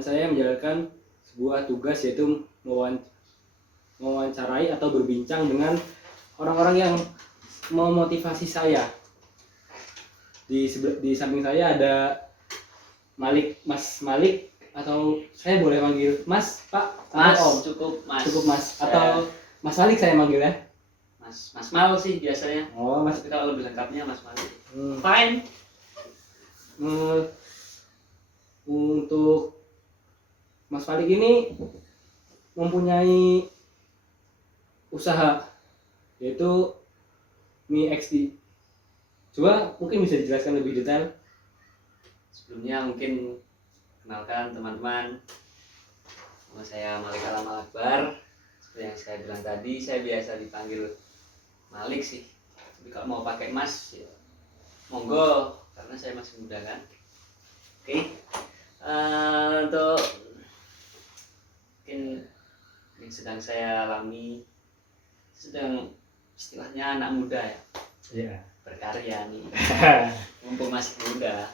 dan saya menjalankan sebuah tugas, yaitu mewawancarai atau berbincang dengan orang-orang yang memotivasi saya. Di samping saya ada Mas Malik, atau saya boleh manggil Mas, Pak, Mas, atau Om? cukup Mas. Atau Mas Malik saya manggil ya. Mas Mal sih biasanya. Oh, Mas. Tapi kalau lebih lengkapnya Mas Malik. Fine. Untuk Mas Malik ini mempunyai usaha, yaitu Mi XD. Coba mungkin bisa dijelaskan lebih detail. Sebelumnya mungkin kenalkan teman-teman, nama saya Malik Alamal Akbar. Seperti yang saya bilang tadi, saya biasa dipanggil Malik sih. Tapi kalau mau pakai Mas, ya monggo, karena saya masih muda kan. Oke. Untuk mungkin yang sedang saya alami, sedang istilahnya anak muda ya. Iya. Berkarya nih. Mumpung masih muda.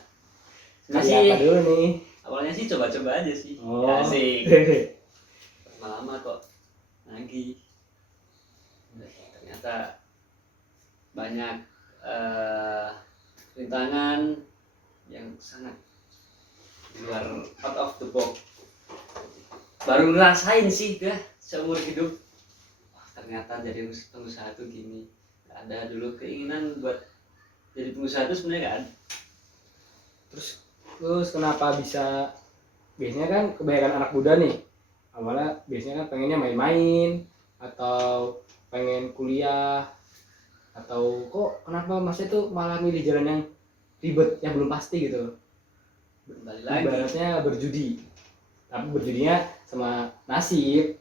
Masih apa dulu nih? Awalnya sih coba-coba aja sih. Oh. Asik. Lama-lama kok lagi. Ternyata banyak rintangan yang sangat di luar out of the box. Baru ngerasain sih dah seumur hidup. Wah, ternyata jadi pengusaha tuh gini. Gak ada dulu keinginan buat jadi pengusaha tuh sebenarnya gak ada. Terus kenapa bisa, biasanya kan kebanyakan anak muda nih awalnya biasanya kan pengennya main-main atau pengen kuliah, atau kok kenapa Mas itu malah milih jalan yang ribet, yang belum pasti gitu. Kembali lagi Ibaratnya berjudi, tapi berjudinya sama nasib.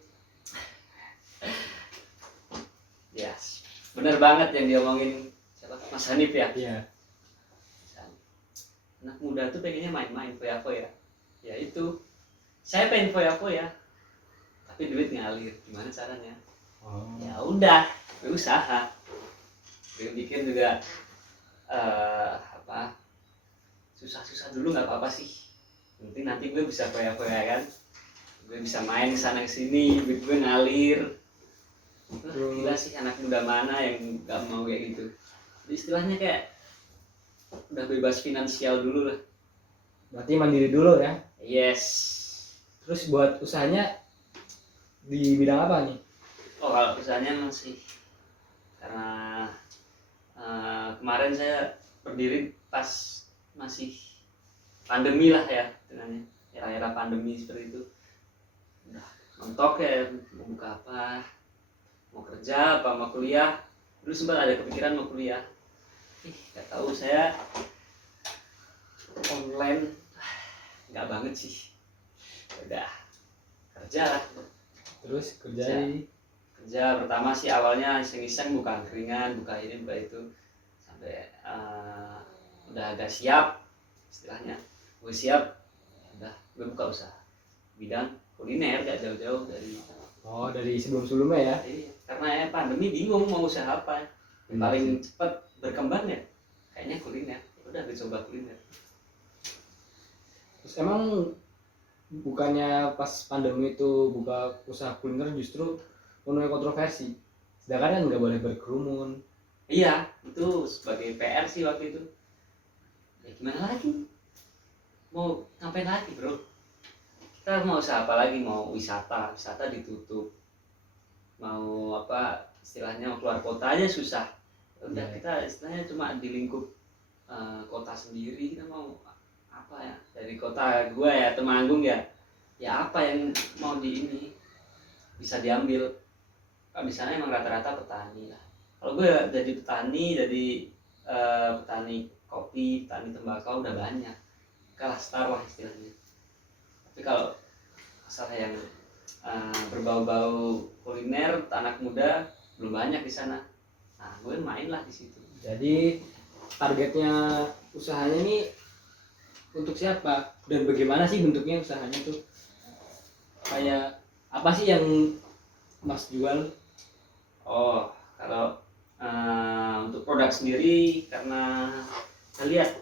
Yes, bener banget yang diomongin siapa, Mas Hanif ya. Iya. Anak muda tuh pengennya main-main, foya-foya. Ya itu, saya pengen foya-foya, tapi duit ngalir. Gimana caranya? Oh. Ya udah, berusaha. Bikin juga susah-susah dulu nggak apa-apa sih. Penting nanti gue bisa foya-foya kan. Gue bisa main kesana kesini, duit gue ngalir. Gila sih anak muda mana yang nggak mau kayak gitu. Jadi istilahnya kayak udah bebas finansial dulu lah. Berarti mandiri dulu ya. Yes. Terus buat usahanya di bidang apa nih? Oh, kalau usahanya masih karena kemarin saya berdiri pas masih pandemi lah ya, dengan era-era pandemi seperti itu. Udah mentok ya, mau buka apa, mau kerja apa mau kuliah. Dulu sempat ada kepikiran mau kuliah. Gak tahu, saya online nggak banget sih. Udah kerja lah. Terus kerja pertama sih awalnya iseng-iseng buka angkringan, buka ini buka itu, sampai udah agak siap istilahnya. Gue siap, udah gue buka usaha bidang kuliner, gak jauh-jauh dari. Oh, dari sebelum-sebelumnya ya. Karena pandemi bingung mau usaha apa. Yang paling cepat berkembang ya kayaknya kuliner. Udah gue coba kuliner. Terus emang bukannya pas pandemi itu buka usaha kuliner justru menuai kontroversi, sedangkan kan nggak boleh berkerumun. Iya, itu sebagai PR sih waktu itu. Ya gimana lagi? Mau ngapain lagi bro? Kita mau usaha apa lagi? Mau wisata ditutup. Mau apa istilahnya, mau keluar kota aja susah. Udah kita istilahnya cuma di lingkup kota sendiri. Kita mau apa ya, dari kota gua ya Temanggung ya apa yang mau di ini bisa diambil. Kalau di sana emang rata-rata petani lah. Kalau gue jadi petani, petani kopi, petani tembakau udah banyak, kalah star lah istilahnya. Tapi kalau masalah yang berbau-bau kuliner, anak muda belum banyak di sana. Nah, gue main lah di situ. Jadi targetnya usahanya ini untuk siapa dan bagaimana sih bentuknya usahanya tuh? Kayak apa sih yang Mas jual? Oh, kalau untuk produk sendiri, karena saya lihat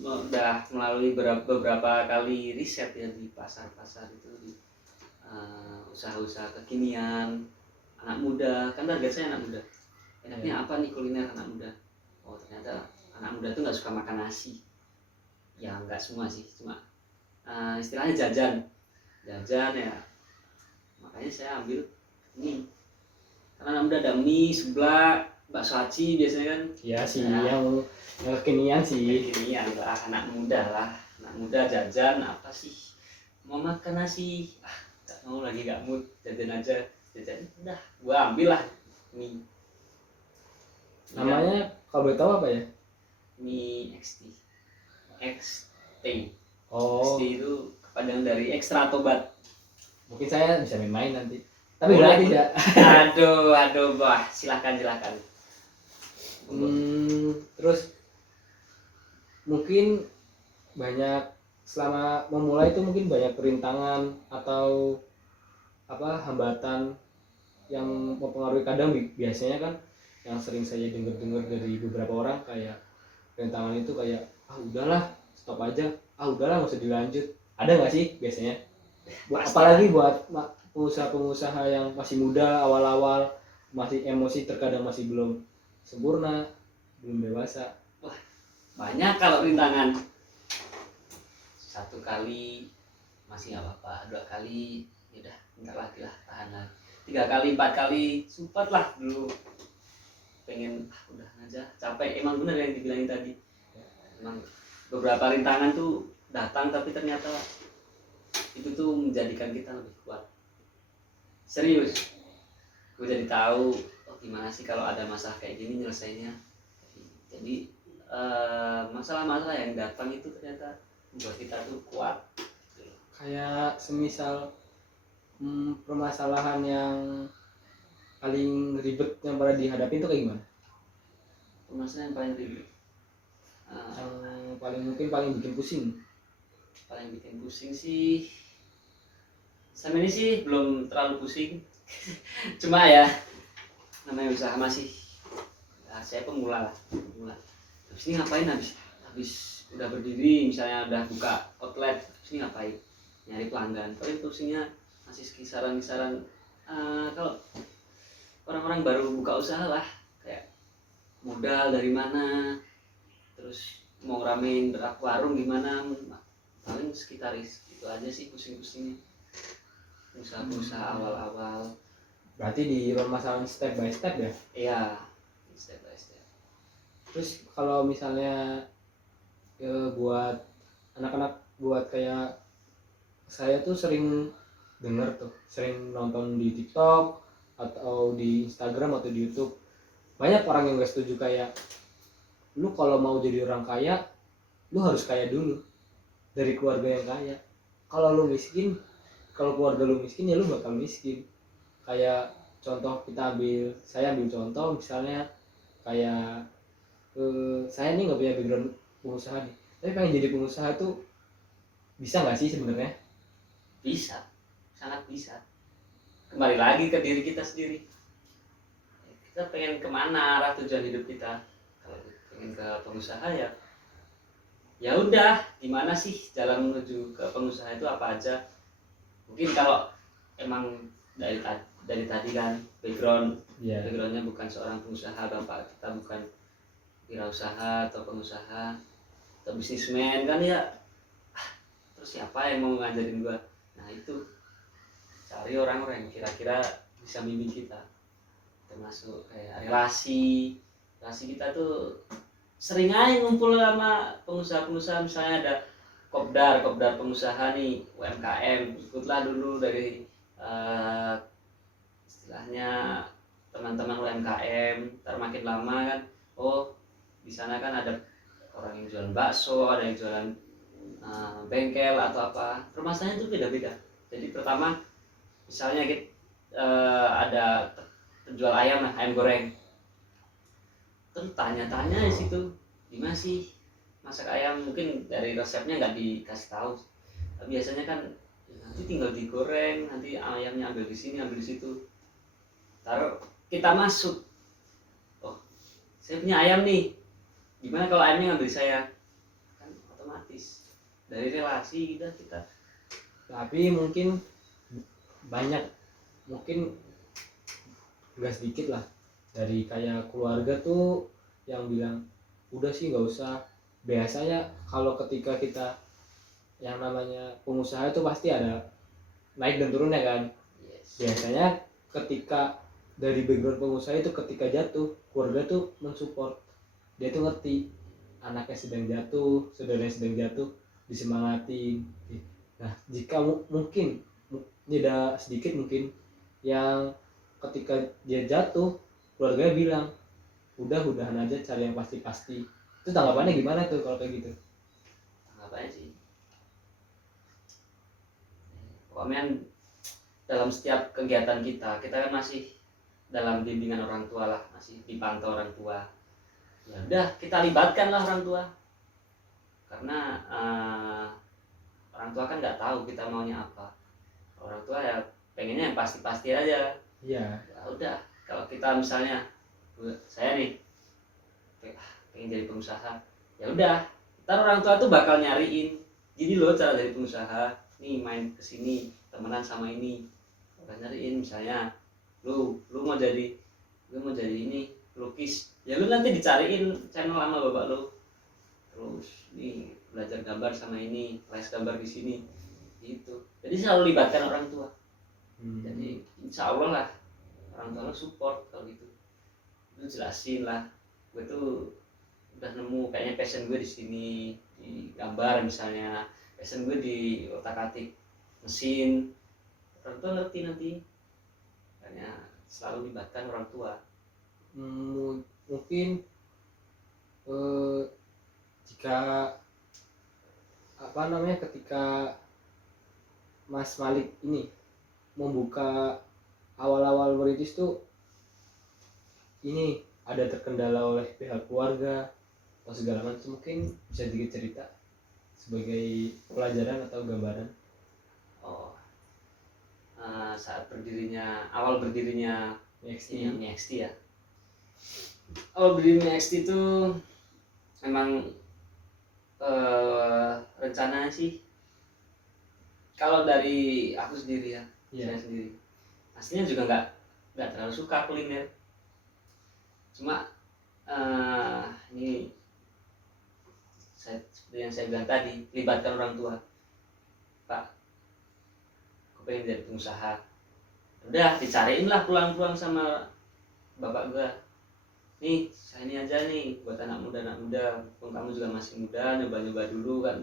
udah melalui beberapa kali riset ya di pasar-pasar itu, di usaha-usaha kekinian anak muda, kan target saya anak muda, enaknya apa nih kuliner anak muda. Oh ternyata anak muda tuh nggak suka makan nasi, ya nggak semua sih, cuma istilahnya jajan ya, makanya saya ambil mie, karena anak muda ada mie, seblak, bakso aci biasanya kan. Ya sih, Nah, yang kekinian sih. ini adalah anak muda jajan apa sih, mau makan nasi nggak mau lagi, nggak mood, jajan aja, jajan udah gua ambil lah mie. Namanya kalau boleh tahu apa ya? Mie XT. Oh, XT itu kepanjangan dari ekstra tobat. mungkin saya bisa main-main nanti. Tapi Boleh. gratis ya. aduh bah, silakan. Terus mungkin banyak selama memulai itu mungkin banyak perintangan atau apa hambatan yang mempengaruhi. Kadang biasanya kan yang sering saya dengar dari beberapa orang kayak rintangan itu kayak udahlah stop aja, udahlah nggak usah dilanjut. Ada nggak sih biasanya? Apalagi buat pengusaha-pengusaha yang masih muda, awal-awal masih emosi, terkadang masih belum sempurna, belum dewasa. Banyak kalau rintangan. Satu kali masih nggak apa-apa, 2 kali ya udah bentar lagi lah, tahan lagi, 3 kali 4 kali sempat lah dulu pengen udah aja, capek. Emang bener yang dibilangin tadi, emang beberapa rintangan tuh datang tapi ternyata itu tuh menjadikan kita lebih kuat. Serius, gue jadi tahu gimana sih kalau ada masalah kayak gini nyelesainnya. Jadi masalah-masalah yang datang itu ternyata membuat kita tuh kuat. Kayak semisal permasalahan yang paling ribet yang pernah dihadapi itu kayak gimana? Permasalahan yang paling ribet, Yang paling bikin pusing. paling bikin pusing sih, sama ini sih belum terlalu pusing. Cuma ya namanya usaha masih, saya pemula. Terus ini ngapain habis udah berdiri, misalnya udah buka outlet, terus ini ngapain, nyari pelanggan. Tapi pusingnya masih kisaran kalau orang-orang baru buka usaha lah, kayak modal dari mana, terus mau ramein warung gimana, paling sekitar itu aja sih pusing-pusingnya usaha awal-awal. Berarti di permasalahan step by step ya? Iya, step by step. Terus kalau misalnya buat anak-anak, buat kayak saya tuh sering nonton di TikTok atau di Instagram atau di YouTube, banyak orang yang gak setuju kayak lu kalau mau jadi orang kaya lu harus kaya dulu dari keluarga yang kaya. Kalau keluarga lu miskin ya lu bakal miskin. Kayak contoh saya ambil contoh misalnya kayak saya nih nggak punya background pengusaha nih, tapi pengen jadi pengusaha tuh bisa nggak sih sebenarnya? Bisa, sangat bisa. Kembali lagi ke diri kita sendiri, kita pengen kemana, arah tujuan hidup kita. Kalau pengen ke pengusaha ya udah, gimana sih jalan menuju ke pengusaha itu apa aja. Mungkin kalau emang dari tadi kan backgroundnya bukan seorang pengusaha, bapak kita bukan wirausaha atau pengusaha atau bisnismen kan ya, terus siapa yang mau ngajarin gua? Nah itu, cari orang-orang yang kira-kira bisa bimbing kita, termasuk kayak relasi kita tuh sering aja ngumpul sama pengusaha-pengusaha. Misalnya ada kopdar pengusaha nih, UMKM, ikutlah dulu dari istilahnya teman-teman UMKM. Ntar makin lama kan, oh di sana kan ada orang yang jualan bakso, ada yang jualan bengkel atau apa. Permasalahannya itu beda-beda. Jadi pertama misalnya kita ada penjual ayam lah, ayam goreng, terus tanya-tanya di situ, gimana sih masak ayam. Mungkin dari resepnya nggak dikasih tahu, biasanya kan nanti tinggal digoreng, nanti ayamnya ambil di sini ambil di situ. Taruh kita masuk, oh saya punya ayam nih, gimana kalau ayamnya ngambil saya? Kan dari relasi udah kita. Tapi mungkin banyak, mungkin nggak sedikit lah dari kayak keluarga tuh yang bilang udah sih nggak usah. Biasanya kalau ketika kita yang namanya pengusaha itu pasti ada naik dan turunnya kan. Yes. Biasanya ketika dari background pengusaha itu ketika jatuh, keluarga tuh mensupport, dia tuh ngerti anaknya sedang jatuh, saudaranya sedang jatuh, disemangatin. Nah jika mungkin tidak sedikit mungkin yang ketika dia jatuh keluarganya bilang udahan aja, cari yang pasti-pasti. Itu tanggapannya gimana tuh kalau kayak gitu? Tanggapannya sih pokoknya dalam setiap kegiatan kita kan masih dalam bimbingan orang tua lah, masih dipantau orang tua. Ya udah kita libatkan lah orang tua, karena orang tua kan nggak tahu kita maunya apa. Orang tua ya pengennya yang pasti-pasti aja. Iya. Ya udah, kalau kita misalnya saya nih pengen jadi pengusaha, ya udah ntar orang tua tuh bakal nyariin gini loh cara jadi pengusaha, nih main kesini temenan sama ini, bakal nyariin misalnya lu mau jadi ini lukis, ya lu nanti dicariin channel sama bapak lu, terus nih belajar gambar sama ini, les gambar di sini gitu. Jadi selalu libatkan orang tua. Jadi insya Allah lah orang tua lo support kalau gitu. Lu jelasin lah, gue tuh udah nemu kayaknya passion gue di sini, di gambar misalnya, passion gue di otak-atik mesin. Orang tua ngerti nanti, makanya selalu libatkan orang tua. Mungkin jika apa namanya ketika Mas Malik ini membuka awal-awal merintis tuh ini ada terkendala oleh pihak keluarga atau segala macam, mungkin bisa sedikit cerita sebagai pelajaran atau gambaran. Saat awal berdirinya NXT. NXT ya, awal berdirinya NXT itu memang rencananya sih kalau dari aku sendiri ya, saya sendiri aslinya juga nggak terlalu suka kuliner. Cuma ini seperti yang saya bilang tadi, libatkan orang tua. Pak, aku pengen jadi pengusaha. Udah dicariin lah peluang-peluang sama bapak gua. Nih, saya ini aja nih buat anak muda. Kamu juga masih muda, nyoba-nyoba dulu kan.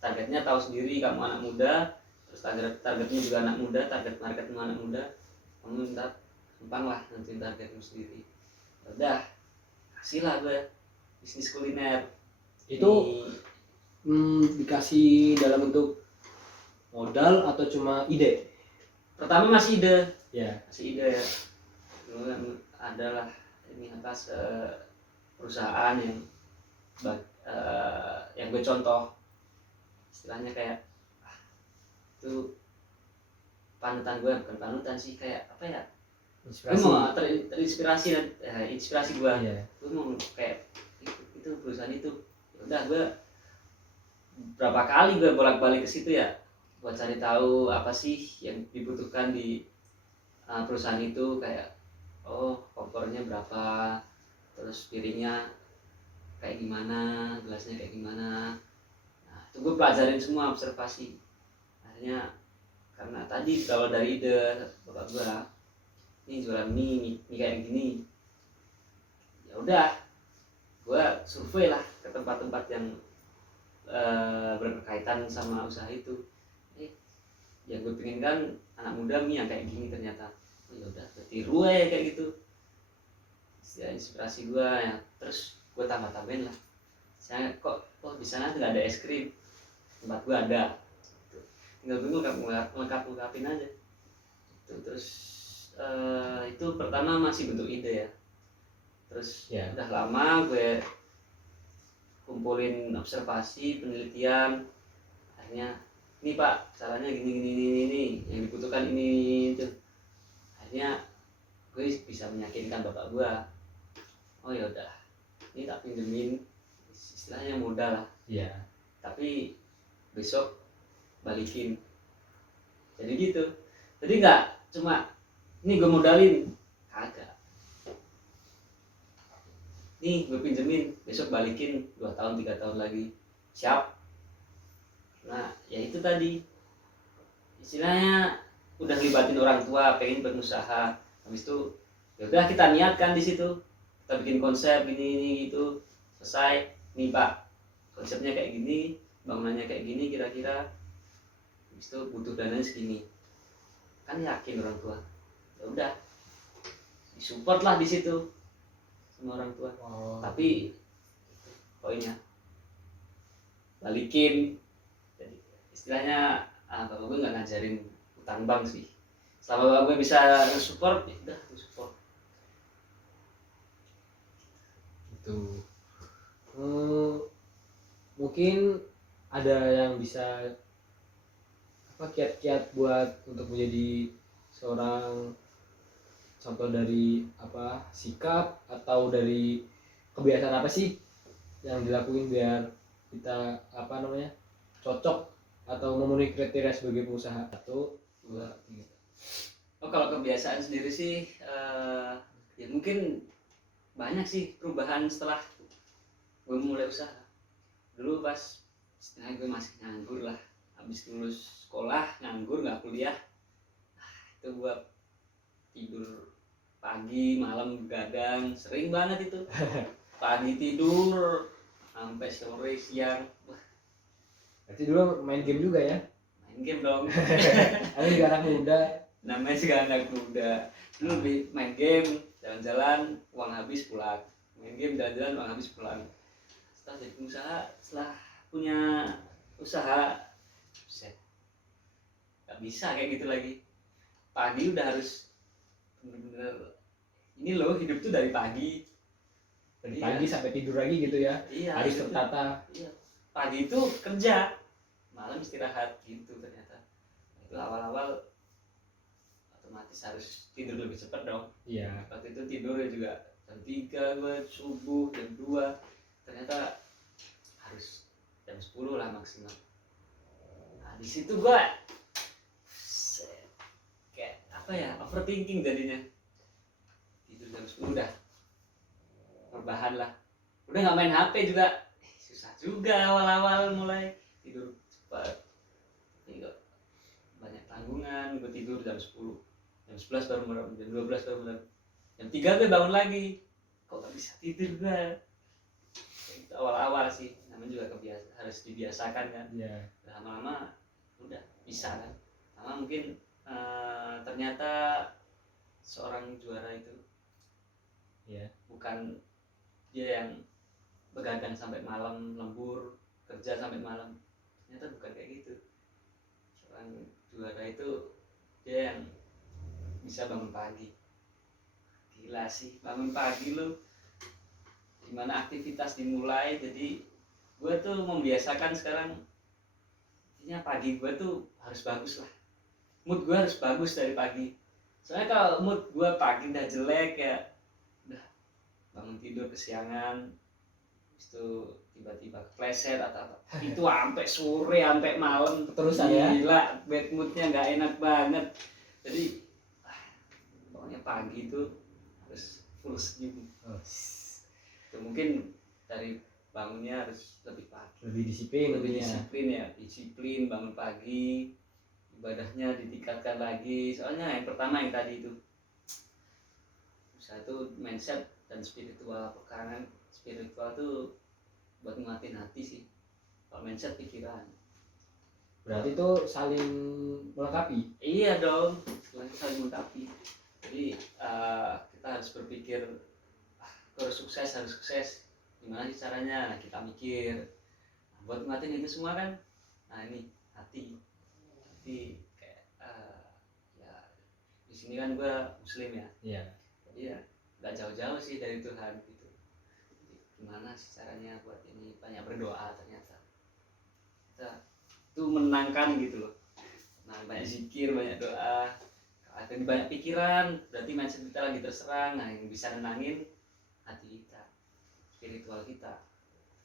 Targetnya tahu sendiri, kamu anak muda, terus targetnya juga anak muda, target marketmu anak muda. Kamu ntar gampang lah nentuin targetmu sendiri. Udah, kasih lah gue bisnis kuliner. Itu dikasih dalam bentuk modal atau cuma ide? Pertama masih ide. Ya. Masih ide ya. Dulu kan adalah ini atas perusahaan yang gue contoh. Istilahnya kayak itu panutan gue, bukan panutan sih, kayak apa ya? Gue mau terinspirasi inspirasi gue. Yeah. Gue mau kayak itu perusahaan itu. Udah gue berapa kali gue bolak-balik ke situ ya, buat cari tahu apa sih yang dibutuhkan di perusahaan itu, kayak kompornya berapa, terus piringnya kayak gimana, gelasnya kayak gimana. Nah, itu gue pelajarin semua, observasi. Akhirnya karena tadi kalau dari ide bapak gue, ini jualan mie kayak gini, ya udah gue survei lah ke tempat-tempat yang berkaitan sama usaha itu. Yang gue pengen kan anak muda mie yang kayak gini, ternyata ya udah tiru aja kayak gitu. Ya, inspirasi gue ya, terus gue tambah-tambahin lah. Saya kok di sana nggak ada es krim, tempat gue ada. Tinggal gue lengkapin aja. Terus itu pertama masih bentuk ide ya. Terus udah lama gue kumpulin observasi, penelitian. Akhirnya ini Pak, caranya gini yang dibutuhkan ini itu. Akhirnya gue bisa meyakinkan bapak gue, oh ya udah, ini tak pinjemin, istilahnya modal lah. Iya. Tapi besok balikin. Jadi gitu. Jadi nggak cuma nih gue modalin, kagak. Nih gue pinjemin, besok balikin 2 tahun 3 tahun lagi, siap. Nah ya itu tadi istilahnya udah libatin orang tua pengen berusaha, habis itu ya udah kita niatkan di situ, kita bikin konsep ini gitu, selesai nih pak konsepnya kayak gini, bangunannya kayak gini kira-kira, habis itu butuh dananya segini, kan yakin orang tua, ya udah disupport lah di situ sama orang tua. Tapi poinnya balikin, jadi istilahnya bapak gue nggak ngajarin utang bank sih, selama bapak gue bisa support ya udah support. Itu mungkin ada yang bisa apa kiat-kiat buat untuk menjadi seorang contoh dari apa sikap atau dari kebiasaan apa sih yang dilakuin biar kita apa namanya cocok atau memenuhi kriteria sebagai pengusaha? 1, 2, 3. Oh kalau kebiasaan sendiri sih ya mungkin banyak sih perubahan setelah gue mulai usaha. Dulu pas setengah gue masih nganggur lah, habis lulus sekolah nganggur nggak kuliah, itu gue tidur pagi malam begadang sering banget itu. Pagi tidur sampai sore siang. Wah, Berarti dulu main game juga ya? main game dong. Ini juga anak muda. Namanya juga anak muda. Dulu main game, jalan-jalan, uang habis pulang. Main game, jalan-jalan, uang habis pulang. Setelah jadi pengusaha, setelah punya usaha, set, gak bisa kayak gitu lagi. Pagi udah harus bener-bener, ini loh hidup tuh dari pagi. Dari pagi sampai tidur lagi gitu ya? Iya, harus itu tertata. iya. Pagi itu kerja, malam istirahat gitu ternyata. Itu awal-awal otomatis harus tidur lebih cepat dong. Iya. Waktu itu tidurnya juga jam 3 gue subuh, jam 2 ternyata harus jam 10 lah maksimal. Nah di situ gue kayak apa ya, overthinking jadinya. Tidur jam 10 udah rebahan lah, udah nggak main HP juga. Susah juga awal-awal mulai tidur cepat, tapi kok banyak tanggungan. Gue tidur jam 10, jam 11 baru merem, jam 12 baru merem, jam 3 gue bangun lagi. Kok gak bisa tidur gue? Itu awal-awal sih, namanya juga harus dibiasakan kan. Iya. Lama-lama udah bisa kan. Lama mungkin ternyata seorang juara itu bukan dia yang begadang sampai malam, lembur kerja sampai malam. Ternyata bukan kayak gitu. Seorang juara itu dia yang bisa bangun pagi. Gila sih, bangun pagi lu, dimana aktivitas dimulai. Jadi gue tuh membiasakan sekarang, intinya pagi gue tuh harus bagus lah, mood gue harus bagus dari pagi. Soalnya kalau mood gue pagi udah jelek ya udah bangun tidur kesiangan, itu tiba-tiba kepleset atau apa itu sampai sore sampai malam Terusan ya. Gila, bad moodnya nggak enak banget. Jadi pokoknya pagi itu harus full senyum. Itu mungkin dari bangunnya harus lebih pagi, Lebih disiplin, lebih disiplin ya, disiplin bangun pagi, ibadahnya ditingkatkan lagi. Soalnya yang pertama yang tadi itu usaha itu mindset dan spiritual. Karena spiritual tuh buat nguatin hati sih, kalau mindset pikiran. Berarti itu saling melengkapi. Iya dong, saling melengkapi. Jadi kita harus berpikir harus sukses, gimana sih caranya? Nah kita mikir, nah, buat nguatin itu semua kan. Nah ini hati kayak ya di sini kan gue muslim ya. Iya. Jadi ya nggak jauh-jauh sih dari Tuhan gitu. Jadi, gimana sih caranya buat ini, banyak berdoa ternyata. Kita itu menenangkan gitu loh. Nah banyak zikir, banyak doa, ada banyak pikiran, berarti mindset kita lagi terserang. Nah yang bisa nenangin hati kita, spiritual kita.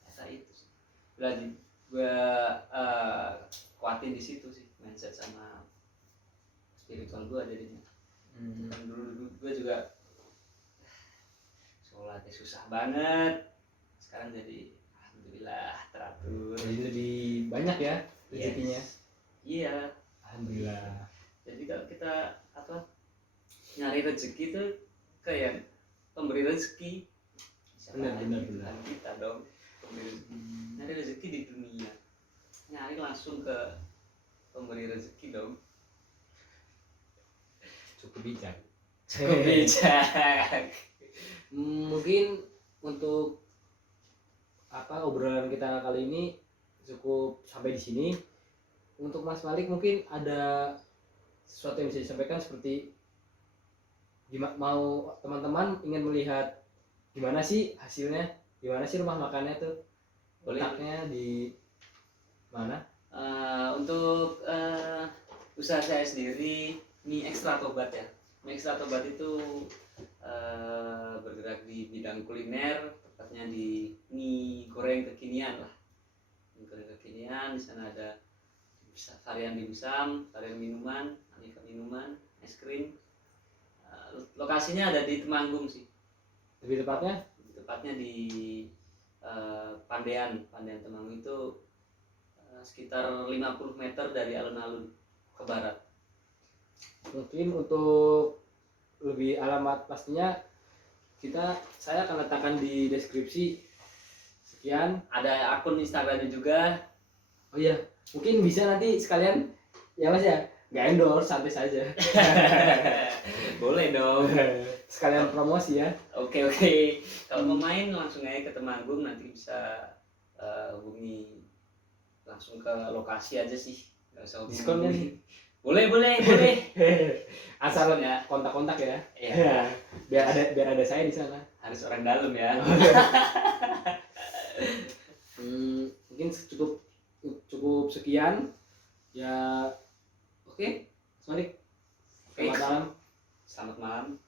Ternyata itu sih. Udah gue kuatin di situ sih, mindset sama spiritual gue jadinya. Kan dulu gue juga sholatnya susah banget, sekarang jadi alhamdulillah teratur. Jadi lebih banyak ya rezekinya. Iya, Alhamdulillah. jadi kalau kita apa nyari rezeki itu kayak pemberi rezeki. Siapa lagi? Benar. Bukan kita dong, pemberi rezeki. Nyari rezeki di dunia, nyari langsung ke pemberi rezeki dong. Cukup bijak. Cukup bijak. Mungkin untuk apa obrolan kita kali ini cukup sampai di sini. Untuk Mas Malik mungkin ada sesuatu yang bisa disampaikan, seperti mau teman-teman ingin melihat gimana sih hasilnya, gimana sih rumah makannya tuh, Boleh. letaknya di mana? Untuk usaha saya sendiri, Mie Ekstra Tobat ya. Mie Ekstra Tobat itu bergerak di bidang kuliner, tepatnya di mie goreng kekinian lah. Mie goreng kekinian, di sana ada varian dimsum, varian minuman, aneka minuman, es krim. Lokasinya ada di Temanggung sih. Lebih tepatnya Di Pandean Temanggung itu sekitar 50 meter dari alun-alun ke barat. mungkin untuk lebih alamat pastinya saya akan letakkan di deskripsi. Sekian. Ada akun Instagramnya juga. Oh iya, mungkin bisa nanti sekalian ya Mas ya, nggak endorse, santai saja. Boleh dong. Sekalian promosi ya. Oke. Kalau mau main langsung aja ke Temanggung, nanti bisa hubungi langsung ke lokasi aja sih. Nggak usah hubungi. Diskonnya nih. Boleh. Asal ya. kontak-kontak ya. Iya. biar ada saya di sana. Harus orang dalam ya. Mungkin cukup sekian ya. Oke, Mas Malik. Selamat malam. Selamat malam.